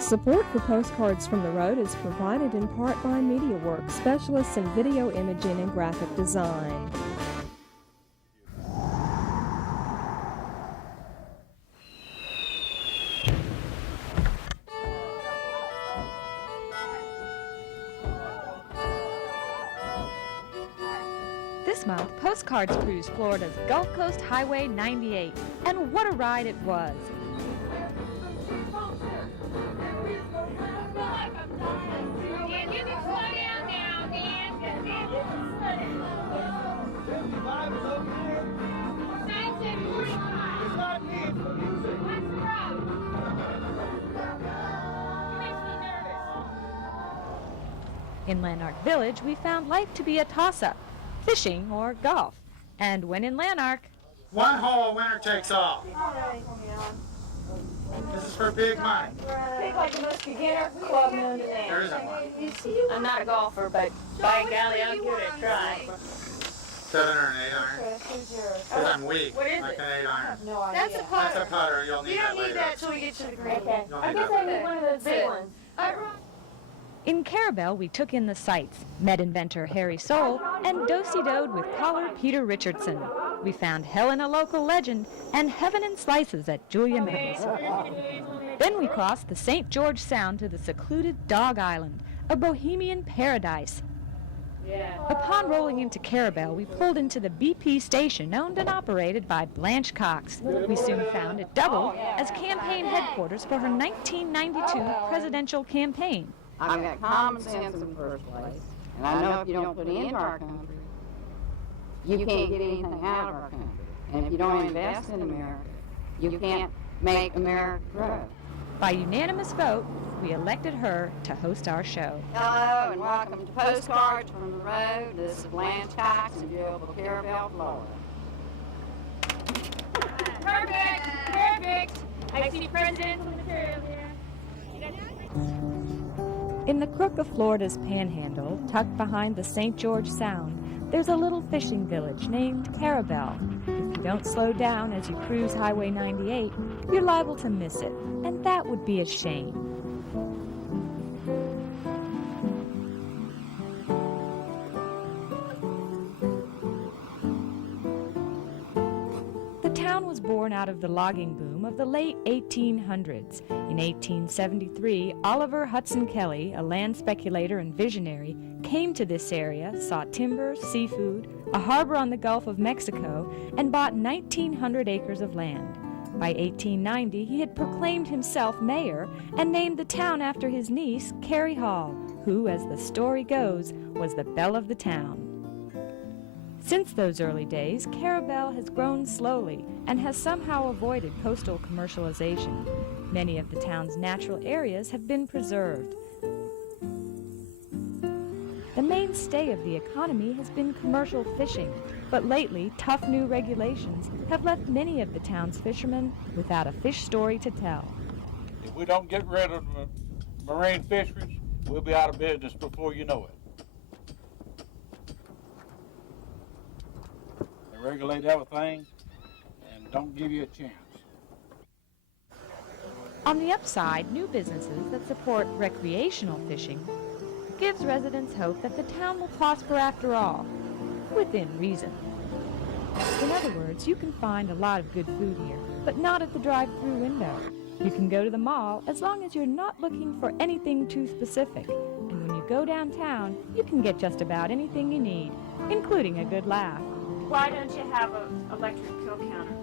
Support for Postcards from the Road is provided in part by MediaWorks, specialists in video imaging and graphic design. This month, Postcards cruised Florida's Gulf Coast Highway 98, and what a ride it was! In Lanark Village, we found life to be a toss-up, fishing or golf. And when in Lanark, one hole, winner takes all. This is for big money. Big like the most beginner club known to man. There isn't one. I'm not a golfer, but by golly, I'll give it a try. 7 or an 8 iron. Because I'm weak, What is like it? an 8 iron. No idea. That's a putter. That's a putter. You'll need You that don't need later. that till we get to the green. Okay. I guess I need one of those big ones. in Carribell, we took in the sights, met inventor Harry Soule, and do-si-doed with caller Peter Richardson. We found Helen, a local legend, and heaven in slices at Julia Mills. Then we crossed the St. George Sound to the secluded Dog Island, a bohemian paradise. Upon rolling into Carribell, we pulled into the BP station owned and operated by Blanche Cox. We soon found it doubled as campaign headquarters for her 1992 presidential campaign. I've got common sense in the first place, and I know if you don't put it into our country, you can't get anything out of our country. And if you don't invest in America, you can't make America grow. By unanimous vote, we elected her to host our show. Hello and welcome to Postcards from the Road. This is Blanche Cox in beautiful Carribell, Florida. Perfect! Perfect! I see presidential material here. In the crook of Florida's panhandle, tucked behind the St. George Sound, there's a little fishing village named Carribell. If you don't slow down as you cruise Highway 98, you're liable to miss it, and that would be a shame. The town was born out of the logging boom of the late 1800s. In 1873, Oliver Hudson Kelly, a land speculator and visionary, came to this area, saw timber, seafood, a harbor on the Gulf of Mexico, and bought 1,900 acres of land. By 1890, he had proclaimed himself mayor and named the town after his niece, Carrie Hall, who, as the story goes, was the belle of the town. Since those early days, Carribell has grown slowly and has somehow avoided coastal commercialization. Many of the town's natural areas have been preserved. The mainstay of the economy has been commercial fishing, but lately tough new regulations have left many of the town's fishermen without a fish story to tell. If we don't get rid of the marine fisheries, we'll be out of business before you know it. They regulate everything and don't give you a chance. On the upside, new businesses that support recreational fishing gives residents hope that the town will prosper after all, within reason. In other words, you can find a lot of good food here, but not at the drive-through window. You can go to the mall as long as you're not looking for anything too specific. And when you go downtown, you can get just about anything you need, including a good laugh. Why don't you have an electric pill counter?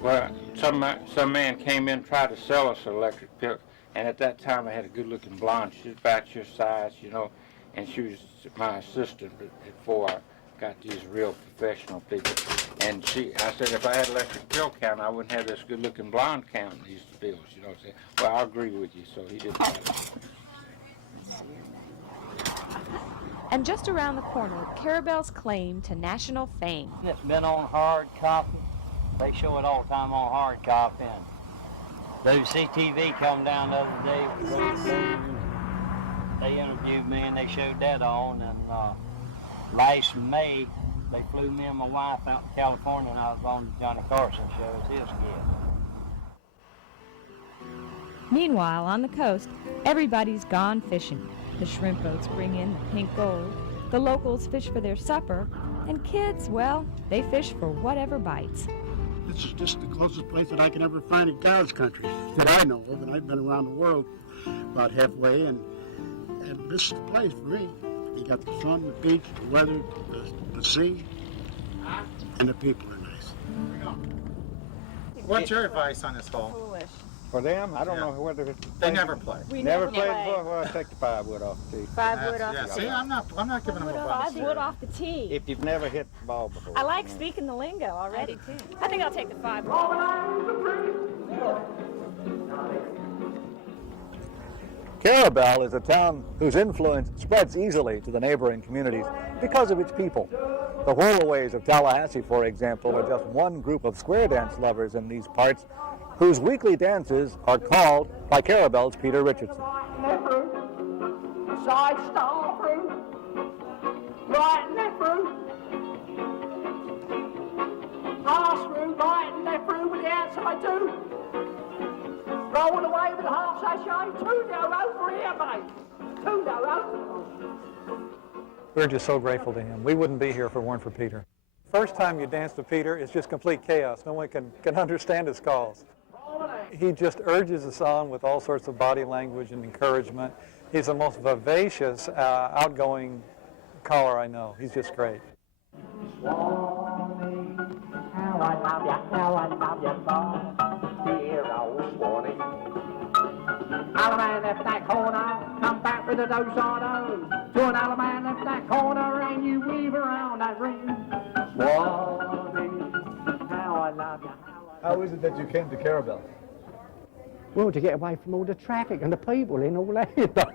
Well, some man came in and tried to sell us an electric pill, and at that time I had a good-looking blonde. She was about your size, you know, and she was my assistant before I got these real professional people. And I said, if I had an electric pill counter, I wouldn't have this good-looking blonde counting these pills, you know what I'm saying? Well, I agree with you, so he did that. And just around the corner, Carribell's claim to national fame. It's been on hard copy. They show it all the time on hard copy. And WFSU-TV come down the other day. They interviewed me and they showed that on. And last May, they flew me and my wife out to California, and I was on the Johnny Carson show as his guest. Meanwhile, on the coast, everybody's gone fishing. The shrimp boats bring in the pink gold, the locals fish for their supper, and kids, well, they fish for whatever bites. This is just the closest place that I can ever find in God's country that I know of, and I've been around the world about halfway, and this is the place for me. You got the sun, the beach, the weather, the sea, and the people are nice. What's your advice on this hole? Foolish. For them, I don't know whether it's... They never play. We Never play. played before? Well, take the 5 wood off the tee. 5 wood off Yeah, the see, tee. I'm not giving them a 5 bonus. wood off the tee. If you've never hit the ball before. I like speaking the lingo already, too. I think I'll take the 5 wood. Carribell is a town whose influence spreads easily to the neighboring communities because of its people. The Whirlaways of Tallahassee, for example, are just one group of square dance lovers in these parts whose weekly dances are called by Carribell's Peter Richardson. Side stall through, right and left through, half through, right and left through with the outside too. Roll away with the half sachet, 2 down over here, mate. 2 down over. We're just so grateful to him. We wouldn't be here if it weren't for Peter. First time you dance with Peter, it's just complete chaos. No one can understand his calls. He just urges us on with all sorts of body language and encouragement. He's the most vivacious, outgoing caller I know. He's just great. How I love you, boy, dear old Swanee. Alaman left that corner, come back with a dose on home. To an Alaman left that corner, and you weave around that ring. Swanee, how I love you. How is it that you came to Carribell? Well, to get away from all the traffic and the people in all that, you know.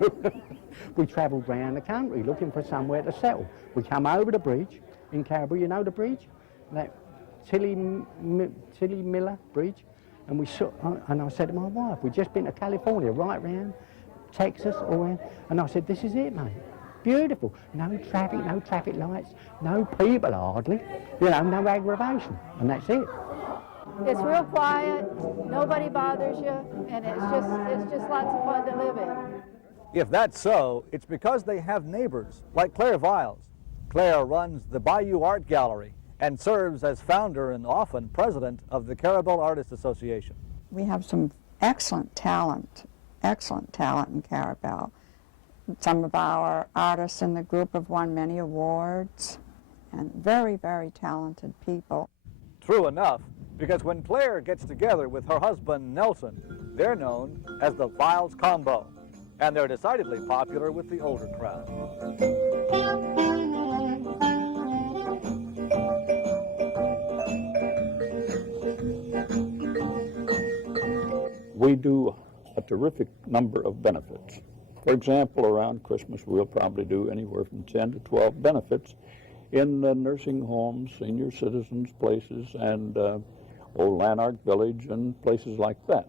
We travelled around the country looking for somewhere to settle. We come over the bridge in Carribell, you know the bridge? That Tilly Miller Bridge. And and I said to my wife, we'd just been to California, right round, Texas, all round. And I said, this is it, mate. Beautiful. No traffic lights, no people hardly. You know, no aggravation. And that's it. It's real quiet, nobody bothers you, and it's just lots of fun to live in. If that's so, it's because they have neighbors like Claire Viles. Claire runs the Bayou Art Gallery and serves as founder and often president of the Carribell Artists Association. We have some excellent talent in Carribell. Some of our artists in the group have won many awards, and very, very talented people. True enough, because when Claire gets together with her husband Nelson, they're known as the Viles Combo, and they're decidedly popular with the older crowd. We do a terrific number of benefits. For example, around Christmas, we'll probably do anywhere from 10 to 12 benefits in nursing homes, senior citizens places, and old Lanark Village and places like that.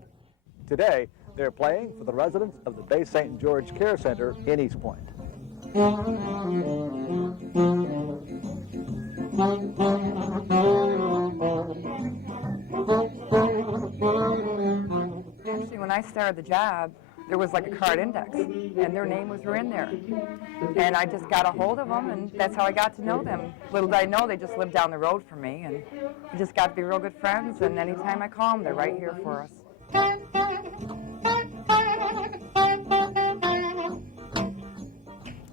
Today, they're playing for the residents of the Bay St. George Care Center in East Point. Actually, when I started the job, there was like a card index, and their names were in there. And I just got a hold of them, and that's how I got to know them. Little did I know they just lived down the road from me, and we just got to be real good friends, and anytime I call them, they're right here for us.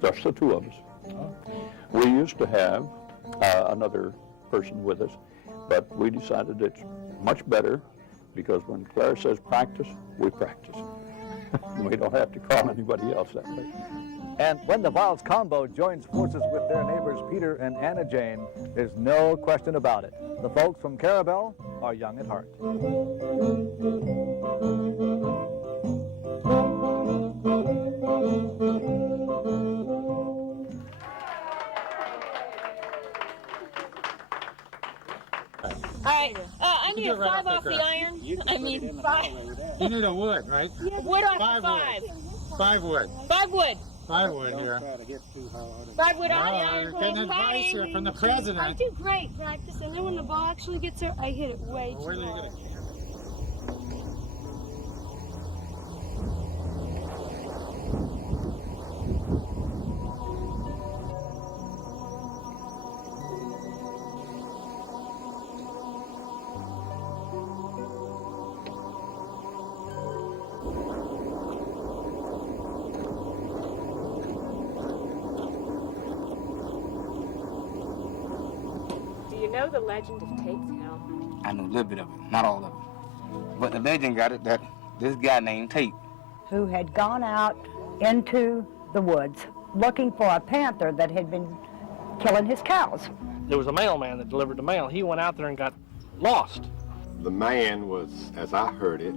Just the two of us. We used to have another person with us, but we decided it's much better because when Claire says practice, we practice. We don't have to call anybody else that way. And when the Viles Combo joins forces with their neighbors Peter and Anna Jane, there's no question about it. The folks from Carribell are young at heart. All right, I need a 5 off the iron. I mean, 5. You need a wood, right? Wood off the 5. 5 wood. 5 wood. 5 wood here. 5 wood on the No, iron. you're getting advice here from the president. I do great practice, and then when the ball actually gets there, I hit it way too hard. know the legend of Tate's Hill? I know a little bit of it, not all of it. But the legend got it that this guy named Tate, who had gone out into the woods looking for a panther that had been killing his cows. There was a mailman that delivered the mail. He went out there and got lost. The man was, as I heard it,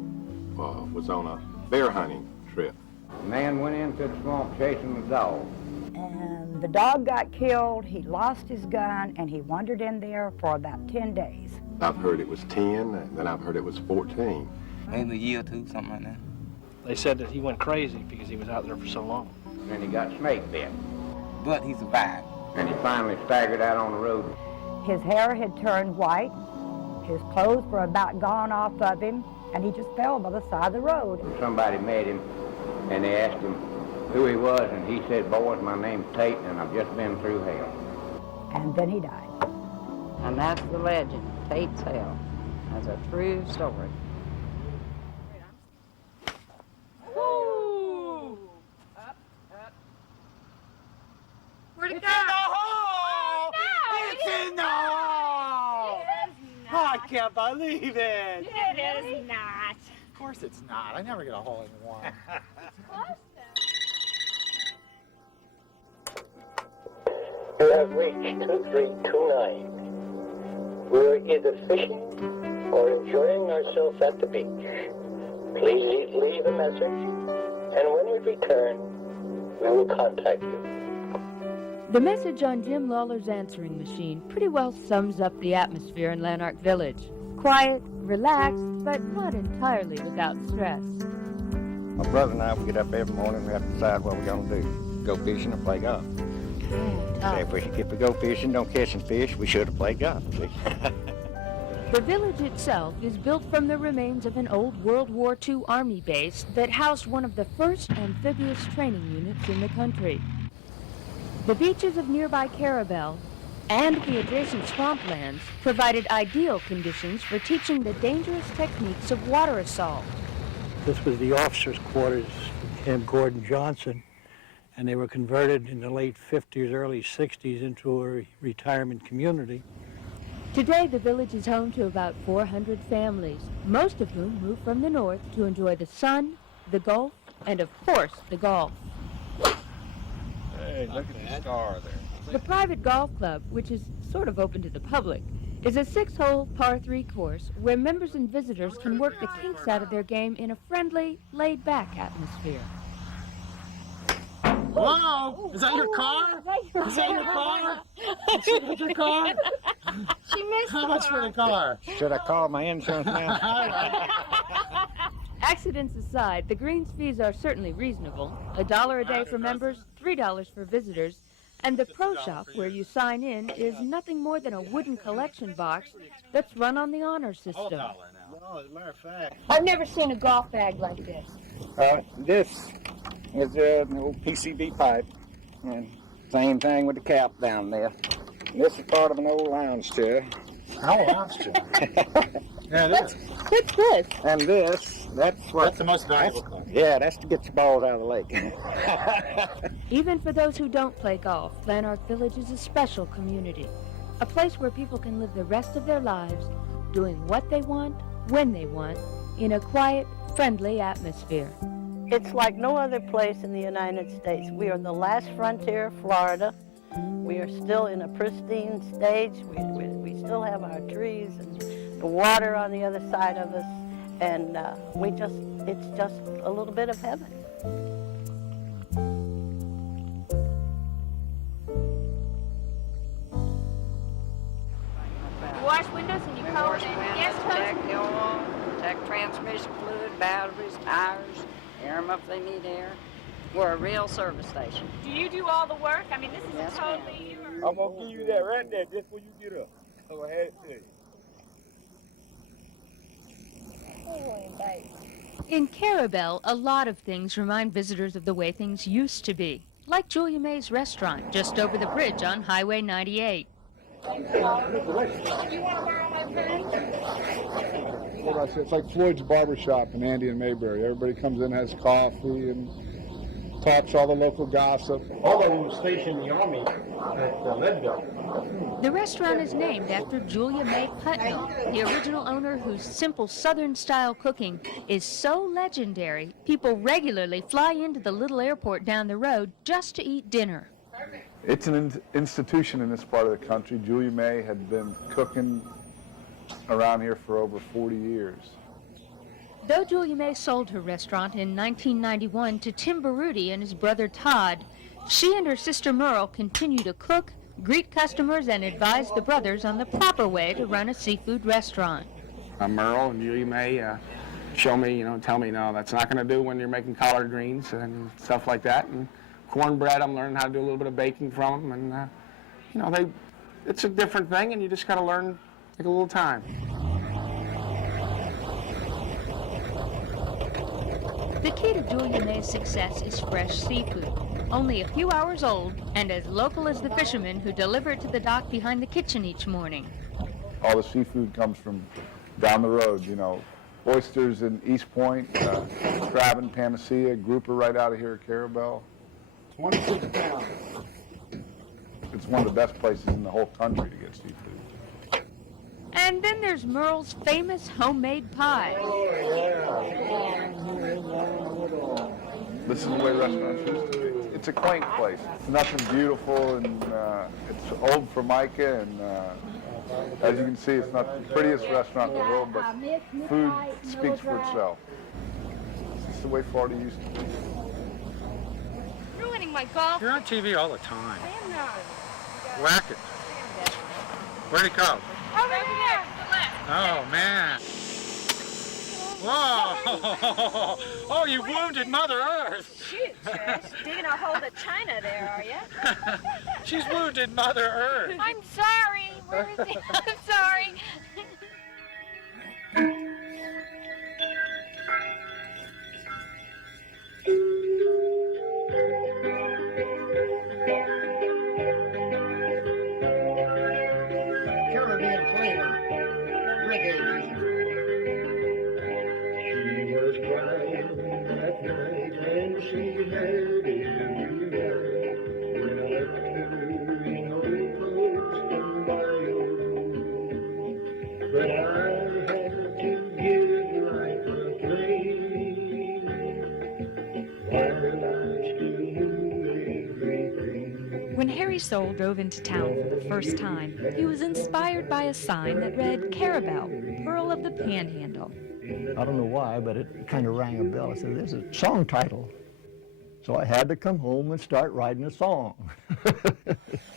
was on a bear hunting trip. The man went into the swamp chasing the dog. And the dog got killed, he lost his gun, and he wandered in there for about 10 days. I've heard it was 10, and then I've heard it was 14. maybe a year or two, something like that. They said that he went crazy because he was out there for so long. And he got snake bit. But he survived. And he finally staggered out on the road. His hair had turned white, his clothes were about gone off of him, and he just fell by the side of the road. Somebody met him, and they asked him who he was, and he said, "Boys, my name's Tate, and I've just been through hell." And then he died. And that's the legend, Tate's Hill. That's a true story. Woo! Up, up. Where'd it go? hole! It's in the hole! I can't believe it! It is not. Of course it's not. I never get a hole in one. You have reached 2329. We're either fishing or enjoying ourselves at the beach. Please leave a message, and when we return, we will contact you. The message on Jim Lawler's answering machine pretty well sums up the atmosphere in Lanark Village. Quiet, relaxed, but not entirely without stress. My brother and I, we get up every morning, we have to decide what we're going to do. Go fishing or play golf. Say if we go fishing, don't catch some fish, we should have played golf. See? The village itself is built from the remains of an old World War II Army base that housed one of the first amphibious training units in the country. The beaches of nearby Carribell and the adjacent swamplands provided ideal conditions for teaching the dangerous techniques of water assault. This was the officers' quarters for Camp Gordon Johnson, and they were converted in the late 50s, early 60s into a retirement community. Today, the village is home to about 400 families, most of whom moved from the north to enjoy the sun, the Gulf, and of course, the golf. Hey, look at the star there. The private golf club, which is sort of open to the public, is a 6-hole par 3 course where members and visitors can work the kinks out of their game in a friendly, laid-back atmosphere. Whoa! Is that your car? Is that your car? Is that your car? She missed How much for the car? Should I call my insurance man? Accidents aside, the greens fees are certainly reasonable. $1 a day for members, $3 for visitors, and the pro shop where you sign in is nothing more than a wooden collection box that's run on the honor system. No, as a matter of fact. I've never seen a golf bag like this. This is an old PCB pipe, and same thing with the cap down there. This is part of an old lounge chair. Oh, lounge chair. Yeah, it is. What's this? And this, that's the most valuable thing. Yeah, that's to get your balls out of the lake. Even for those who don't play golf, Lanark Village is a special community. A place where people can live the rest of their lives doing what they want, when they want, in a quiet, friendly atmosphere. It's like no other place in the United States. We are the last frontier of Florida. We are still in a pristine stage. We still have our trees and the water on the other side of us, and it's just a little bit of heaven. You wash windows and you coat and gas Check the oil, check transmission fluid, batteries, tires, air them up if they need air. We're a real service station. Do you do all the work? I mean, this is Yes, totally yours. I'm going to give you that right there just when you get up. Go ahead and tell you. In Carribell, a lot of things remind visitors of the way things used to be, like Julia May's restaurant just over the bridge on Highway 98. It's like Floyd's Barbershop in Andy and Mayberry. Everybody comes in, has coffee, and Taps all the local gossip. All of them were stationed in the Army at Leadville. The restaurant is named after Julia May Putnam, the original owner whose simple Southern-style cooking is so legendary, people regularly fly into the little airport down the road just to eat dinner. It's an institution in this part of the country. Julia May had been cooking around here for over 40 years. Though Julia May sold her restaurant in 1991 to Tim Baruti and his brother Todd, she and her sister Merle continue to cook, greet customers, and advise the brothers on the proper way to run a seafood restaurant. Merle and Julia May show me, tell me, no, that's not going to do when you're making collard greens and stuff like that. And cornbread, I'm learning how to do a little bit of baking from them. And, it's a different thing, and you just got to learn, take a little time. The key to Julia May's success is fresh seafood, only a few hours old and as local as the fishermen who deliver it to the dock behind the kitchen each morning. All the seafood comes from down the road, Oysters in East Point, crab in Panacea, grouper right out of here at Carribell. 26 pounds. It's one of the best places in the whole country to get seafood. And then there's Merle's famous homemade pie. This is the way restaurants used to be. It's a quaint place. It's nothing beautiful, and it's old Formica, and as you can see, it's not the prettiest restaurant in the world, but food speaks for itself. It's the way Florida used to be. Ruining my golf. You're on TV all the time. I am not. Whack it. Where'd it go? Over there, to the left. Oh, man. Whoa! Oh, you wounded Mother Earth. Shoot, Trish. Digging a hole to China there, are you? She's wounded Mother Earth. I'm sorry. Where is he? I'm sorry. Caribbean flavor. Reggae music. She was crying that night when she heard it. When I left her in old clothes in my own. But I had to give life a play. While I still knew everything. When Harry Soule drove into town for the first time, he was inspired by a sign that read Carribell, Pearl of the Panhandle. I don't know why, but it kind of rang a bell. I said, there's a song title. So I had to come home and start writing a song.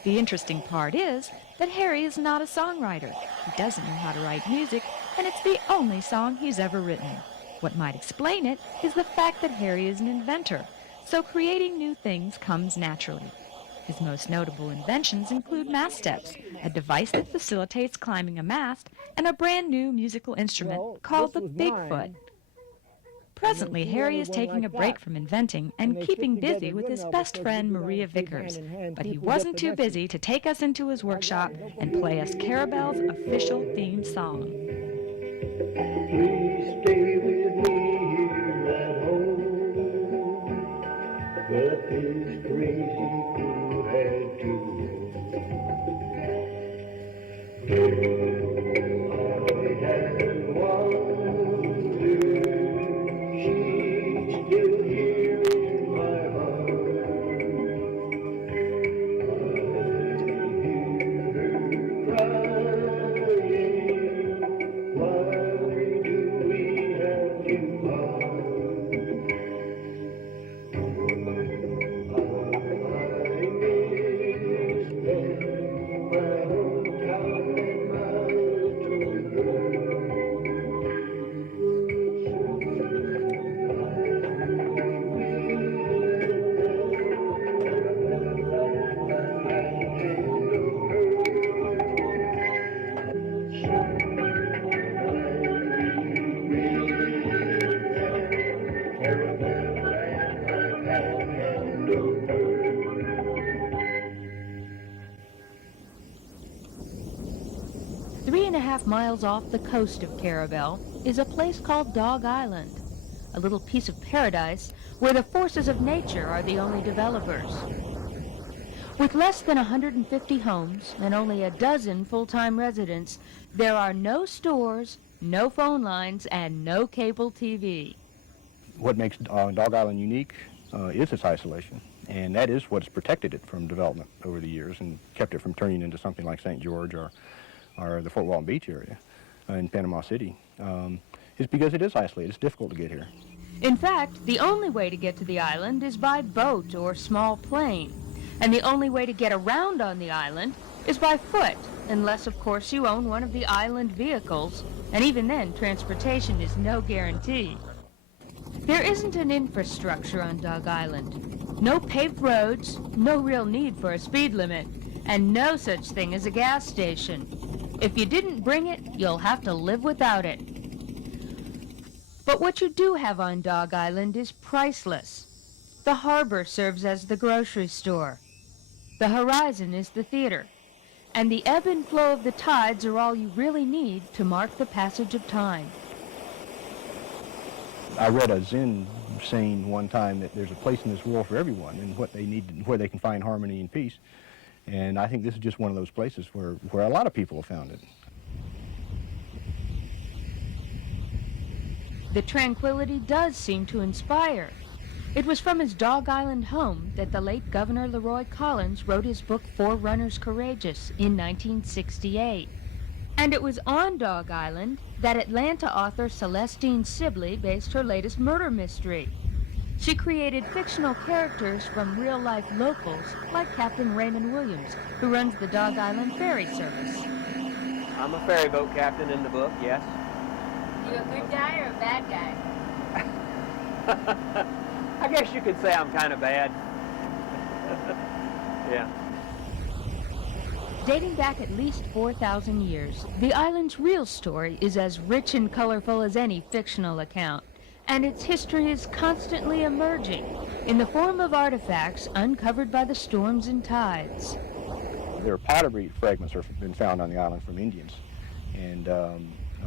The interesting part is that Harry is not a songwriter. He doesn't know how to write music, and it's the only song he's ever written. What might explain it is the fact that Harry is an inventor, so creating new things comes naturally. His most notable inventions include mast steps, a device that facilitates climbing a mast, and a brand new musical instrument called the Bigfoot. Presently, Harry is taking a break from inventing and keeping busy with his best friend Maria Vickers, but he wasn't too busy to take us into his workshop and play us Carribell's official theme song. Please stay with me here at home, but this crazy fool had to I had wondered, she's still here in my heart. I hear her crying, why do we have to part? Three and a half miles off the coast of Carribell is a place called Dog Island. a little piece of paradise where the forces of nature are the only developers. With less than 150 homes and only a dozen full-time residents, there are no stores, no phone lines, and no cable TV. What makes Dog Island unique is its isolation, and that is what's protected it from development over the years and kept it from turning into something like St. George or the Fort Walton Beach area in Panama City. Is because it is isolated. It's difficult to get here. In fact, the only way to get to the island is by boat or small plane. And the only way to get around on the island is by foot, unless, of course, you own one of the island vehicles. And even then, transportation is no guarantee. There isn't an infrastructure on Dog Island. No paved roads, no real need for a speed limit, and no such thing as a gas station. If you didn't bring it, you'll have to live without it. But what you do have on Dog Island is priceless. The harbor serves as the grocery store. The horizon is the theater. And the ebb and flow of the tides are all you really need to mark the passage of time. I read a Zen saying one time that there's a place in this world for everyone and what they need, where they can find harmony and peace. And I think this is just one of those places where a lot of people have found it. The tranquility does seem to inspire. It was from his Dog Island home that the late Governor Leroy Collins wrote his book Forerunners Courageous in 1968. And it was on Dog Island that Atlanta author Celestine Sibley based her latest murder mystery. She created fictional characters from real-life locals like Captain Raymond Williams, who runs the Dog Island Ferry Service. I'm a ferry boat captain in the book, yes. You a good guy or a bad guy? I guess you could say I'm kind of bad. Yeah. Dating back at least 4,000 years, the island's real story is as rich and colorful as any fictional account, and its history is constantly emerging in the form of artifacts uncovered by the storms and tides. There are pottery fragments that have been found on the island from Indians, and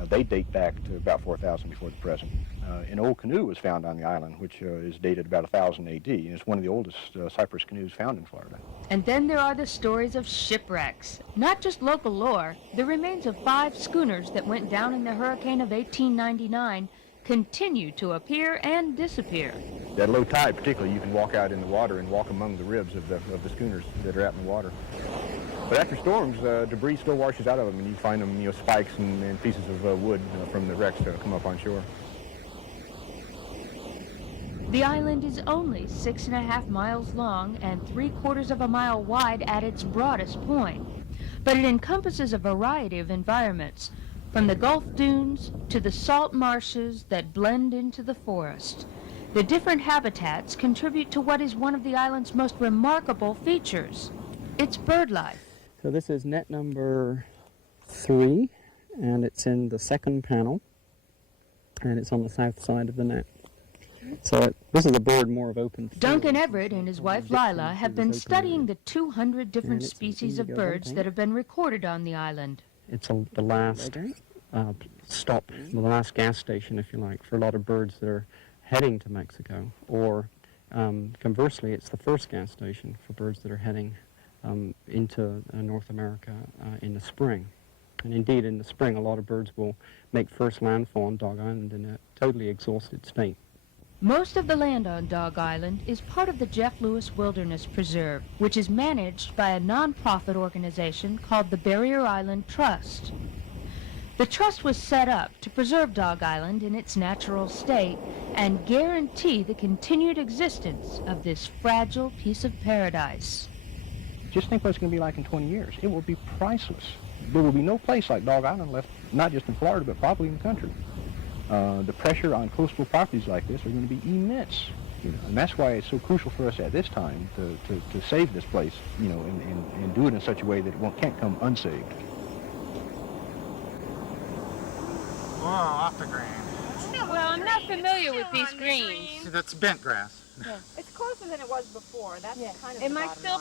they date back to about 4,000 before the present. An old canoe was found on the island, which is dated about 1000 AD, and it's one of the oldest cypress canoes found in Florida. And then there are the stories of shipwrecks. Not just local lore, the remains of 5 schooners that went down in the hurricane of 1899 continue to appear and disappear. At low tide particularly, you can walk out in the water and walk among the ribs of the schooners that are out in the water. But after storms, debris still washes out of them, and you find them, spikes and pieces of wood from the wrecks that come up on shore. The island is only 6.5 miles long and 3/4 of a mile wide at its broadest point. But it encompasses a variety of environments, from the Gulf dunes to the salt marshes that blend into the forest. The different habitats contribute to what is one of the island's most remarkable features, its bird life. So this is net number 3, and it's in the second panel, and it's on the south side of the net. So this is a bird more of open field. Duncan Everett and his wife Lila have been studying the 200 different species of birds that have been recorded on the island. It's the last stop, the last gas station, if you like, for a lot of birds that are heading to Mexico, or conversely, it's the first gas station for birds that are heading into North America in the spring. And indeed, in the spring, a lot of birds will make first landfall on Dog Island in a totally exhausted state. Most of the land on Dog Island is part of the Jeff Lewis Wilderness Preserve, which is managed by a non-profit organization called the Barrier Island Trust. The trust was set up to preserve Dog Island in its natural state and guarantee the continued existence of this fragile piece of paradise. Just think what it's going to be like in 20 years. It will be priceless. There will be no place like Dog Island left, not just in Florida, but probably in the country. The pressure on coastal properties like this are going to be immense, and that's why it's so crucial for us at this time to save this place, and do it in such a way that it can't come unsaved. Whoa, off the green. Well, I'm not familiar with these greens. See, that's bent grass. Yeah. It's closer than it was before. That's kind of Am I still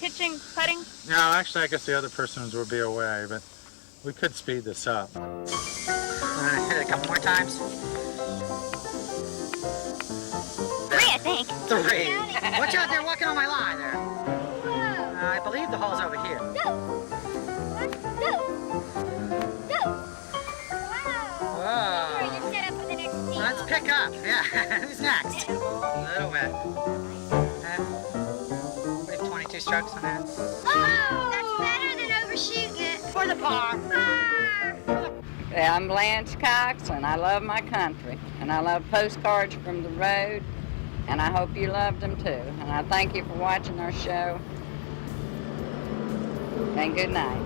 pitching, putting? No, actually, I guess the other persons will be away, but we could speed this up. Hit it a couple more times. Who's next? A little bit. We have 22 strokes on that. Oh, that's better than overshooting it. For the par. Yeah, I'm Blanche Cox, and I love my country. And I love Postcards from the Road, and I hope you loved them too. And I thank you for watching our show. And good night.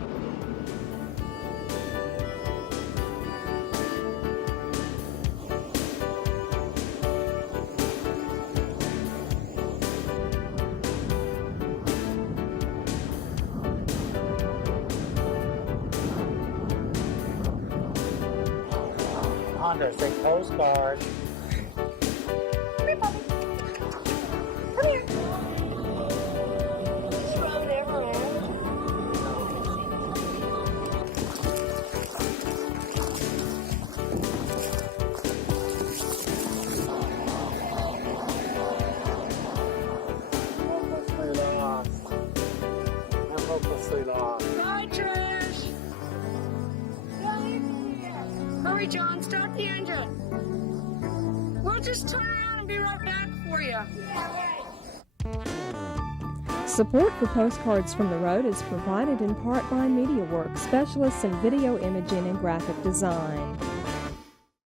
Honda, say postcard. Come here, Bobby. Come here. This road ever ends. I'm hopelessly lost. Bye, Trish. Hurry, John, start the engine. We'll just turn around and be right back for you. Support for Postcards from the Road is provided in part by MediaWorks, specialists in video imaging and graphic design.